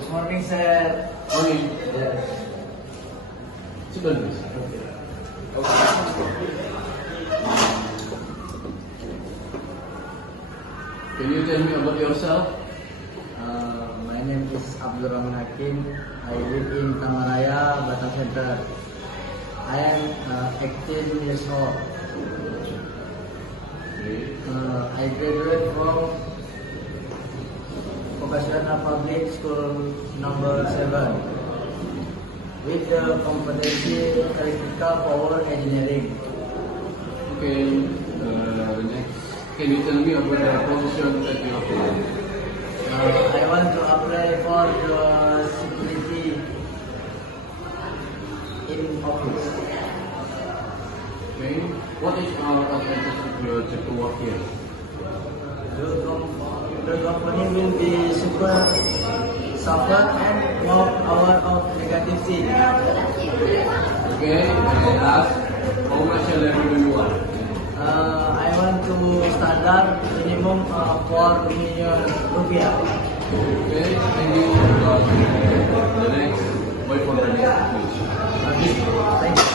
Good morning, sir. Morning. Yes. Sit down, please. Can you tell me about yourself? My name is Abdul Rahman Hakim. I live in Tamaraya, Batam Center. I am 18 years old. Okay. I graduate from Vocational Public School number 7 with the competency electrical power engineering. Okay. Next, can you tell me about the position that you apply? I want to apply for the security in office. Okay. What is our advantage if you are to work here? The company will be super support and more hour of negative thing. Okay. I ask, how much salary do you want? I want to standard minimum 4 million rupiah. Okay. Thank you. The next, wait for the next, please. Thank you.